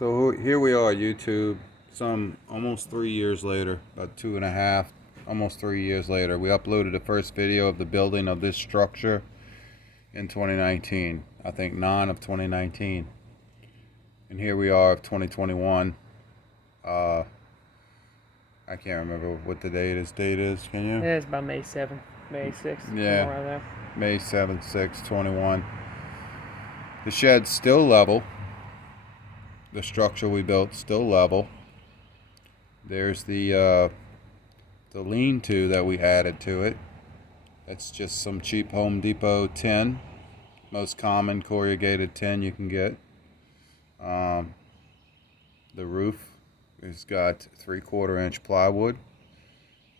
So here we are, YouTube. Some almost 3 years later, about 2.5, almost 3 years later, we uploaded the first video of the building of this structure in 2019. I think 9 of 2019. And here we are of 2021. I can't remember what the date is. Can you? Yeah, it's about May 7th, May 6th. Yeah. Somewhere around there. May 7th, 6th, 21. The shed's still level. The structure we built still level. There's the lean-to that we added to it. That's just some cheap Home Depot tin, most common corrugated tin you can get. The roof has got 3/4-inch plywood.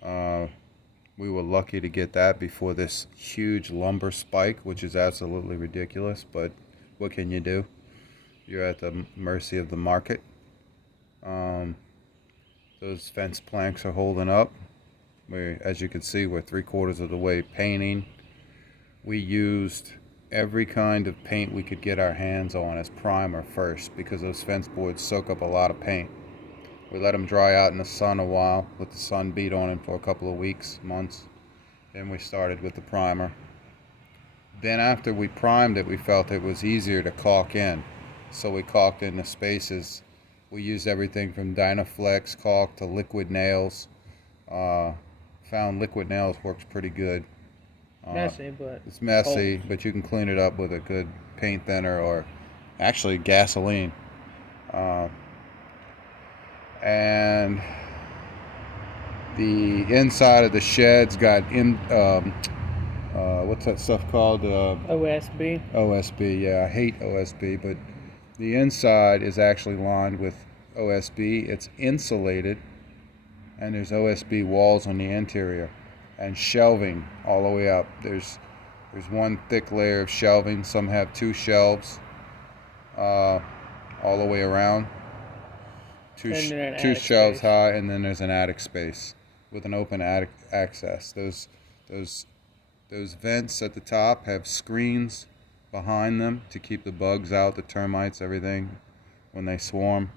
We were lucky to get that before this huge lumber spike, which is absolutely ridiculous, but what can you do? You're at the mercy of the market. Those fence planks are holding up. As you can see, we're 3/4 of the way painting. We used every kind of paint we could get our hands on as primer first, because those fence boards soak up a lot of paint. We let them dry out in the sun a while, let the sun beat on them for a couple of weeks, months. Then we started with the primer. Then after we primed it, we felt it was easier to caulk in. So we caulked in the spaces. We used everything from Dynaflex caulk to liquid nails. Found liquid nails works pretty good. Messy, but it's messy, cold. but you can clean it up with a good paint thinner or actually gasoline. And the inside of the shed's got what's that stuff called? OSB. OSB, yeah, I hate OSB, but the inside is actually lined with OSB. It's insulated, and there's OSB walls on the interior, and shelving all the way up. There's one thick layer of shelving. Some have 2 shelves all the way around. Two shelves high, and then there's an attic space with an open attic access. Those vents at the top have screens behind them to keep the bugs out, the termites, everything when they swarm.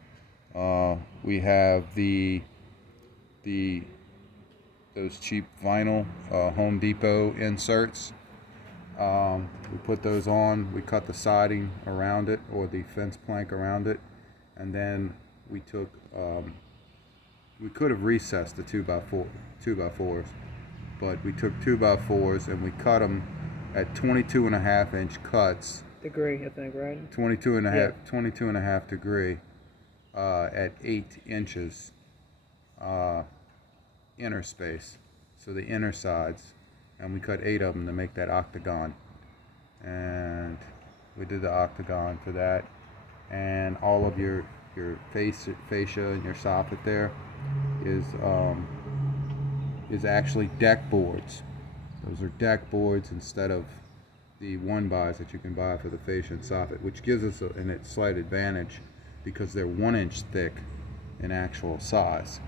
We have those cheap vinyl Home Depot inserts. We put those on. We cut the siding around it, or the fence plank around it, and then we took. We could have recessed the 2x4s, but we took 2x4s and we cut them at 22.5-inch cuts. Degree, I think, right? 22.5 degree at 8 inches inner space, so the inner sides, and we cut 8 of them to make that octagon. And we did the octagon for that, and all of your fascia and your soffit there is actually deck boards. Those are deck boards instead of the 1-bys that you can buy for the fascia and soffit, which gives us a slight advantage because they're 1 inch thick in actual size,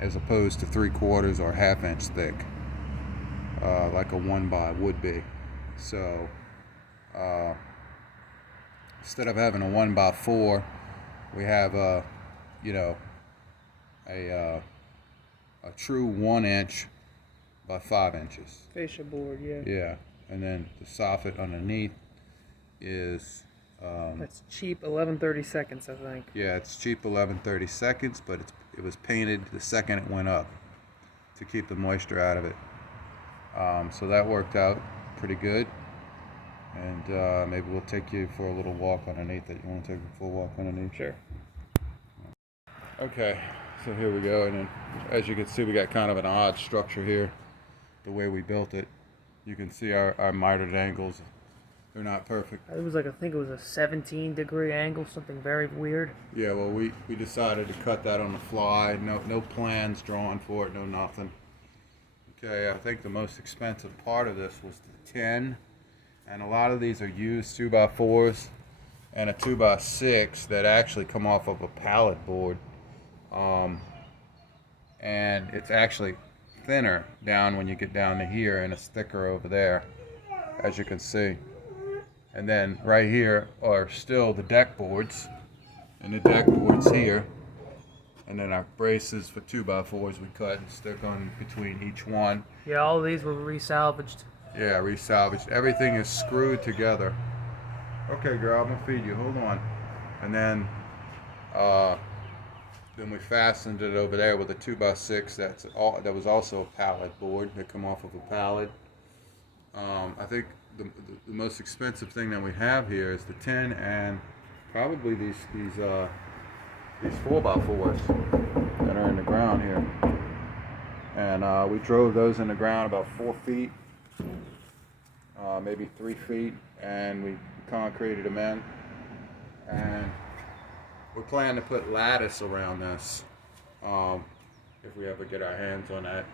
as opposed to 3/4 or 1/2 inch thick, like a 1-by would be. So instead of having a 1x4, we have a true 1 inch by 5 inches. Fascia board, yeah. Yeah, and then the soffit underneath is. That's cheap, 11/32, I think. Yeah, it's cheap 11/32, but it was painted the second it went up to keep the moisture out of it. So that worked out pretty good. And maybe we'll take you for a little walk underneath it. You want to take a full walk underneath? Sure. Okay, so here we go. And then, as you can see, we got kind of an odd structure here, the way we built it. You can see our mitered angles. They're not perfect. It was like, I think it was a 17-degree angle, something very weird. Yeah, well, we decided to cut that on the fly. No plans drawn for it, no nothing. Okay, I think the most expensive part of this was the tin. And a lot of these are used 2x4s and a 2x6 that actually come off of a pallet board. And it's actually thinner down when you get down to here, and it's thicker over there, as you can see. And then right here are still the deck boards and the deck boards here. And then our braces for 2x4s we cut and stick on between each one. Yeah, all of these were resalvaged. Yeah, resalvaged. Everything is screwed together. Okay, girl, I'm gonna feed you. Hold on. And then we fastened it over there with a 2x6. That was also a pallet board that come off of a pallet. I think the most expensive thing that we have here is the tin and probably these 4x4s that are in the ground here. And we drove those in the ground about 4 feet, maybe 3 feet, and we concreted them in. And we're planning to put lattice around this if we ever get our hands on that.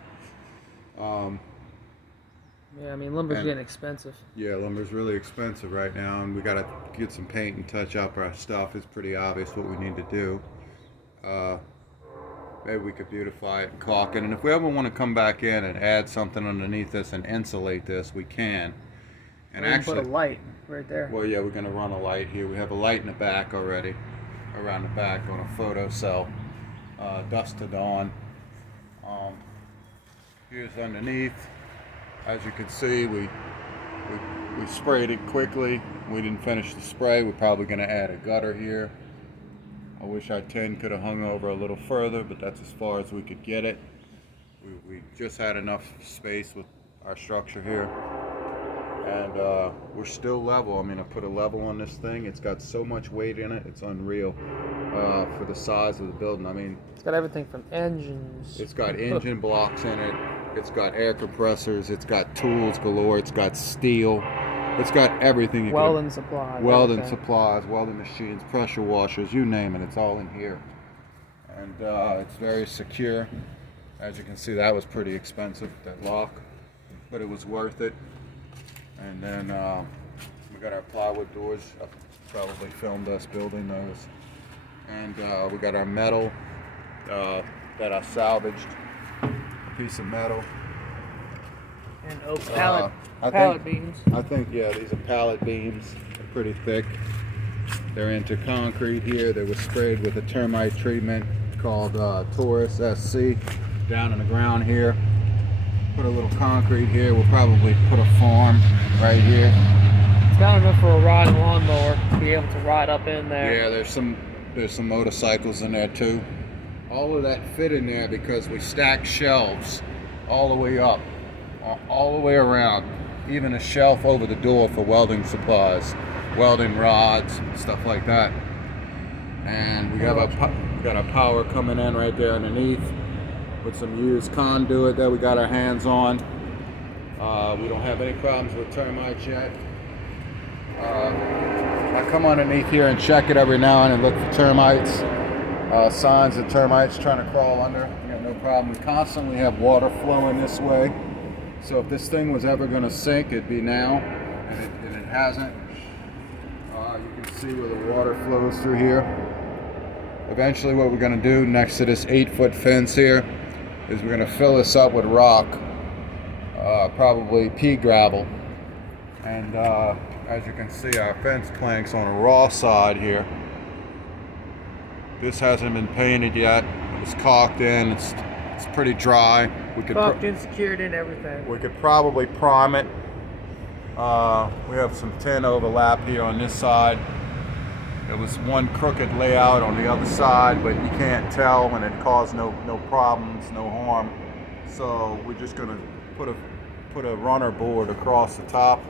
Yeah, I mean, lumber's getting expensive. Yeah, lumber's really expensive right now, and we gotta get some paint and touch up our stuff. It's pretty obvious what we need to do. Maybe we could beautify it and caulk it, and if we ever want to come back in and add something underneath this and insulate this, we can. And We can actually, put a light right there. well, yeah, we're gonna run a light here. We have a light in the back already, around the back on a photo cell, dusk to dawn. Here's underneath. As you can see, we sprayed it quickly. We didn't finish the spray. We're probably going to add a gutter here. I wish our tin could have hung over a little further, but that's as far as we could get it. We just had enough space with our structure here. And we're still level. I mean, I put a level on this thing. It's got so much weight in it, it's unreal for the size of the building. I mean, It's got everything from engines. it's got engine blocks in it. It's got air compressors. It's got tools galore. It's got steel. It's got everything. You welding supplies. welding everything. supplies, welding machines, pressure washers, you name it. It's all in here. And it's very secure. As you can see, that was pretty expensive, that lock, but it was worth it. And then we got our plywood doors. I probably filmed us building those. And we got our metal that I salvaged. Piece of metal. And oak pallet, I pallet think- beams. I think, yeah, these are pallet beams. They're pretty thick. They're into concrete here. They were sprayed with a termite treatment called Taurus SC down in the ground here. Put a little concrete here. We'll probably put a farm right here. It's got enough for a riding lawnmower to be able to ride up in there. Yeah, there's some motorcycles in there too. All of that fit in there because we stacked shelves all the way up, all the way around, even a shelf over the door for welding supplies, welding rods, stuff like that. And we got our power coming in right there underneath with some used conduit that we got our hands on. We don't have any problems with termites yet. I come underneath here and check it every now and then, look for termites. Signs of termites trying to crawl under. We have no problem. We constantly have water flowing this way. So if this thing was ever going to sink, it'd be now, and it hasn't. You can see where the water flows through here. Eventually what we're going to do next to this 8-foot fence here is we're going to fill this up with rock, probably pea gravel. And as you can see, our fence plank's on a raw side here. This hasn't been painted yet. It was caulked in. It's pretty dry. We could Caulked in, secured in, everything. we could probably prime it. We have some tin overlap here on this side. There was one crooked layout on the other side, but you can't tell, and it caused no problems, no harm. So we're just gonna put a runner board across the top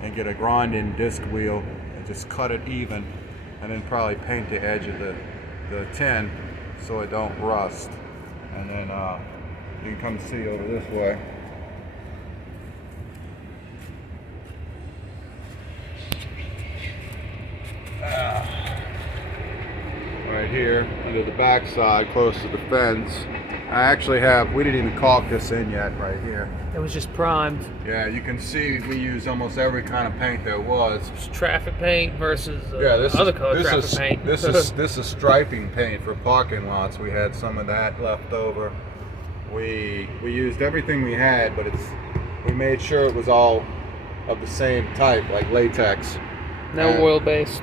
and get a grinding disc wheel and just cut it even, and then probably paint the edge of the tin so it don't rust. And then you can come see over this way. Right here under the back side close to the fence. We didn't even caulk this in yet right here. It was just primed. Yeah, you can see we use almost every kind of paint there was. It's traffic paint versus This other color traffic paint. This is striping paint for parking lots. We had some of that left over. We used everything we had, but we made sure it was all of the same type, like latex. no oil based.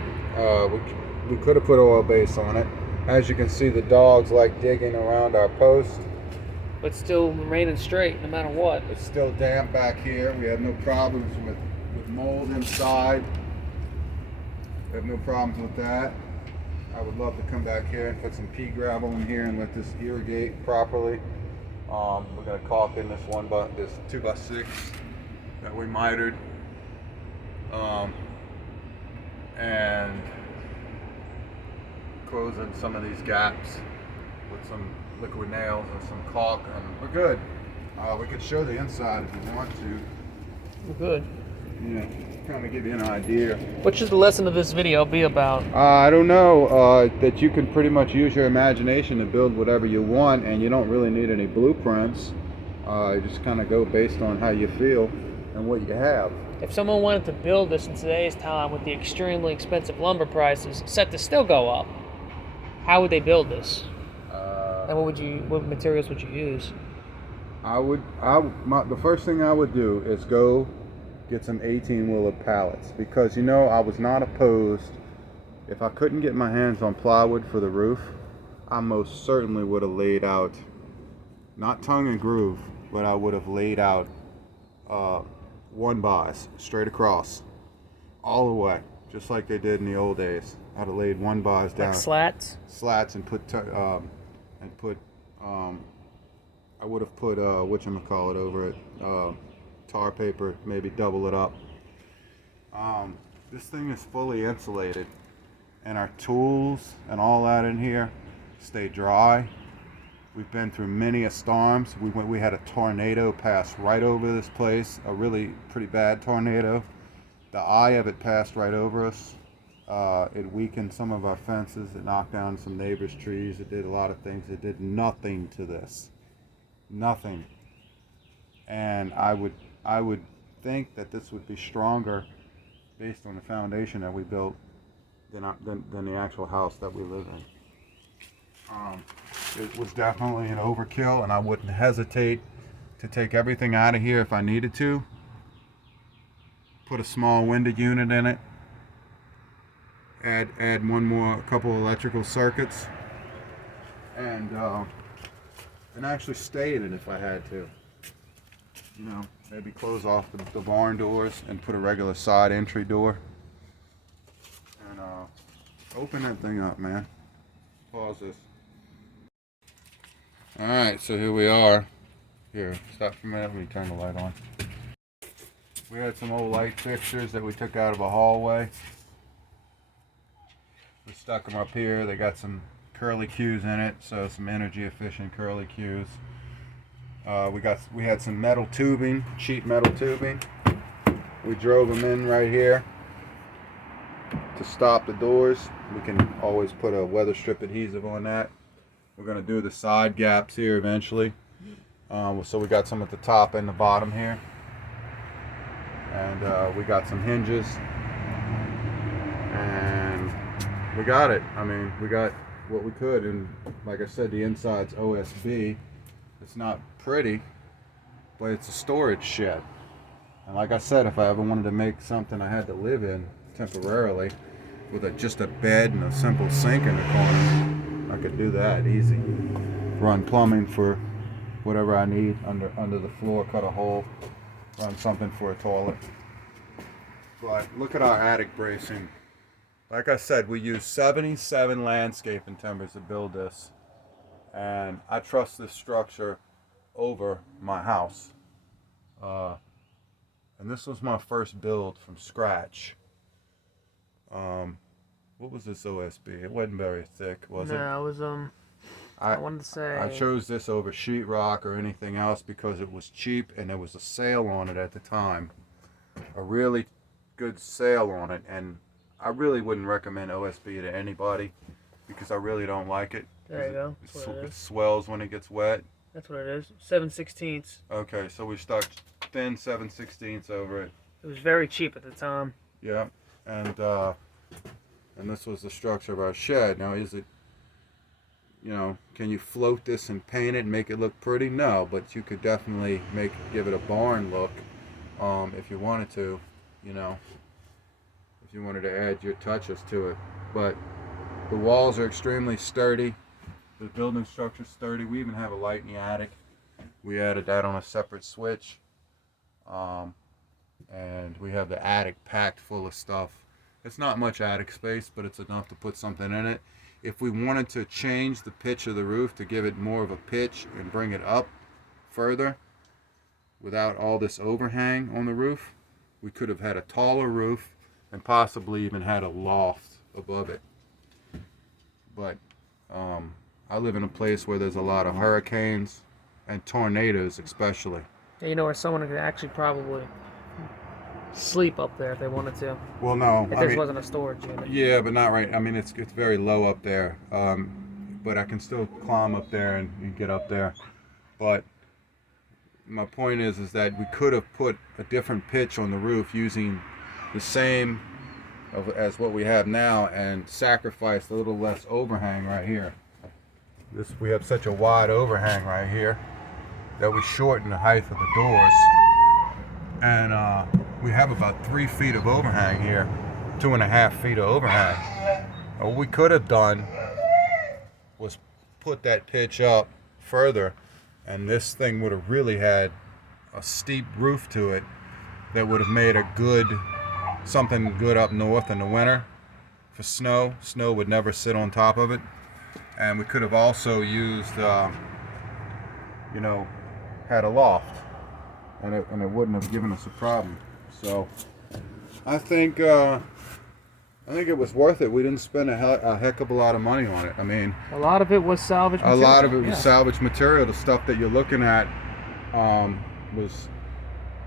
We could have put oil base on it. As you can see, the dogs like digging around our post. But still remaining straight no matter what. It's still damp back here. We have no problems with mold inside. We have no problems with that. I would love to come back here and put some pea gravel in here and let this irrigate properly. We're going to caulk in this 2x6 that we mitered. And closing some of these gaps with some liquid nails and some caulk, and we're good. We could show the inside if you want to. We're good. Yeah, kind of give you an idea. What should the lesson of this video be about? I don't know. That you can pretty much use your imagination to build whatever you want, and you don't really need any blueprints. You just kind of go based on how you feel and what you have. If someone wanted to build this in today's time with the extremely expensive lumber prices set to still go up, how would they build this? And what materials would you use? The first thing I would do is go get some 18-wheeler pallets, because I was not opposed. If I couldn't get my hands on plywood for the roof, I most certainly would have laid out, not tongue and groove, but I would have laid out 1-bys straight across, all the way, just like they did in the old days. I'd have laid 1-bys down. Like slats? Slats, and I would have put whatchamacallit over it, tar paper, maybe double it up. This thing is fully insulated, and our tools and all that in here stay dry. We've been through many storms. We had a tornado pass right over this place, a really pretty bad tornado. The eye of it passed right over us. It weakened some of our fences. It knocked down some neighbors' trees. It did a lot of things. It did nothing to this. Nothing. And I would think that this would be stronger based on the foundation that we built than the actual house that we live in. It was definitely an overkill, and I wouldn't hesitate to take everything out of here if I needed to. Put a small window unit in it. Add a couple electrical circuits, and actually stay in it if I had to. Maybe close off the barn doors and put a regular side entry door, and open that thing up, man. Pause this. All right, so here we are. Here, stop for a minute. Let me turn the light on. We had some old light fixtures that we took out of a hallway. We stuck them up here. They got some curly cues in it, so some energy efficient curly cues. We had some metal tubing, cheap metal tubing. We drove them in right here to stop the doors. We can always put a weather strip adhesive on that. We're going to do the side gaps here eventually. So we got some at the top and the bottom here. And we got some hinges. And we got it. I mean, we got what we could. And like I said, the inside's OSB. It's not pretty, but it's a storage shed. And like I said, if I ever wanted to make something I had to live in temporarily with just a bed and a simple sink in the corner, I could do that easy. Run plumbing for whatever I need under the floor, cut a hole, run something for a toilet. But look at our attic bracing. Like I said, we used 77 landscaping timbers to build this. And I trust this structure over my house. And this was my first build from scratch. What was this OSB? It wasn't very thick, was it? No, it was I wanted to say I chose this over sheetrock or anything else because it was cheap and there was a sale on it at the time. A really good sale on it, and I really wouldn't recommend OSB to anybody because I really don't like it. There you go. It swells when it gets wet. That's what it is. 7/16. Okay, so we stuck thin 7/16 over it. It was very cheap at the time. Yeah, and this was the structure of our shed. Now, is it, can you float this and paint it and make it look pretty? No, but you could definitely give it a barn look, if you wanted to, if you wanted to add your touches to it. But The walls are extremely sturdy. The building structure's sturdy. We even have a light in the attic. We added that on a separate switch. And we have the attic packed full of stuff. It's not much attic space, but it's enough to put something in it. If we wanted to change the pitch of the roof to give it more of a pitch and bring it up further without all this overhang on the roof, we could have had a taller roof and possibly even had a loft above it. But I live in a place where there's a lot of hurricanes and tornadoes especially. Yeah, you know, where someone could actually probably sleep up there if they wanted to. Well, no. If this wasn't a storage unit. Yeah, but not right. I mean, it's very low up there. But I can still climb up there and get up there. But my point is that we could have put a different pitch on the roof using the same as what we have now and sacrificed a little less overhang right here. We have such a wide overhang right here that we shorten the height of the doors. And we have about 3 feet of overhang here, 2.5 feet of overhang. What we could have done was put that pitch up further, and this thing would have really had a steep roof to it that would have made something good up north in the winter for snow. Snow would never sit on top of it. And we could have also used, had a loft, and it wouldn't have given us a problem. So I think it was worth it. We didn't spend a heck of a lot of money on it. I mean, a lot of it was salvage material. A lot of it was salvage material. The stuff that you're looking at was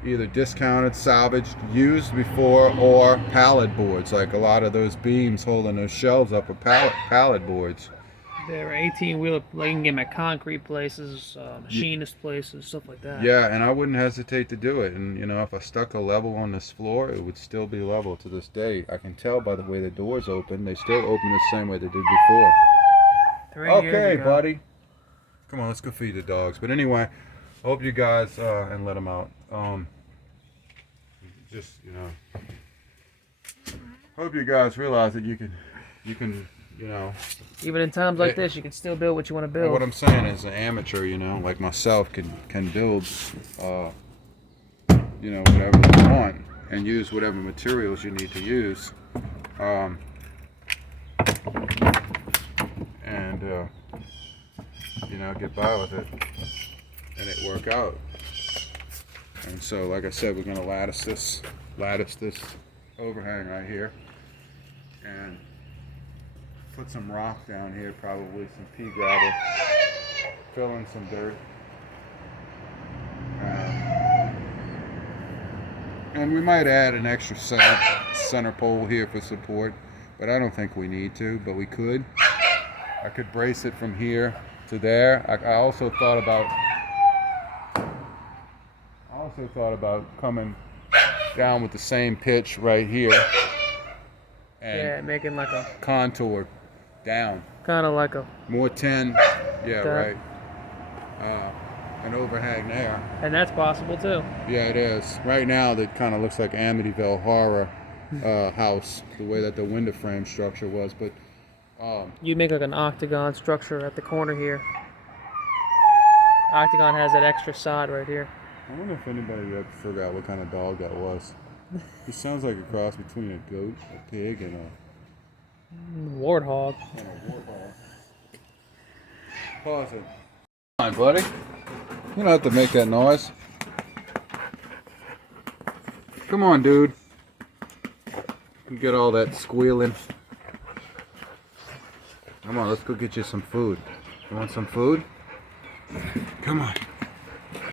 either discounted, salvaged, used before, or pallet boards. Like a lot of those beams holding those shelves up are pallet boards. They're 18-wheeler, like you can get them at concrete places, machinist places, stuff like that. Yeah, and I wouldn't hesitate to do it. And if I stuck a level on this floor, it would still be level to this day. I can tell by the way the doors open. They still open the same way they did before. 3 years Okay, ago. buddy. Come on, let's go feed the dogs. But anyway, I hope you guys, and let them out. Hope you guys realize that you can, even in times like this, you can still build what you want to build. What I'm saying is, an amateur, like myself, can build, whatever you want and use whatever materials you need to use, and get by with it, and it work out. And so, like I said, we're gonna lattice this overhang right here, and put some rock down here, probably some pea gravel, fill in some dirt, and we might add an extra center pole here for support, but I don't think we need to, but we could. I could brace it from here to there. I also thought about coming down with the same pitch right here and making like a contour down. Kind of like a more 10, right. An overhang there. And that's possible too. Yeah, it is. Right now, that kind of looks like Amityville Horror house, the way that the window frame structure was. But you'd make like an octagon structure at the corner here. Octagon has that extra side right here. I wonder if anybody ever figured out what kind of dog that was. He sounds like a cross between a goat, a pig, and a warthog. Pause it. Come on, buddy. You don't have to make that noise. Come on, dude. You get all that squealing. Come on, let's go get you some food. You want some food? Come on.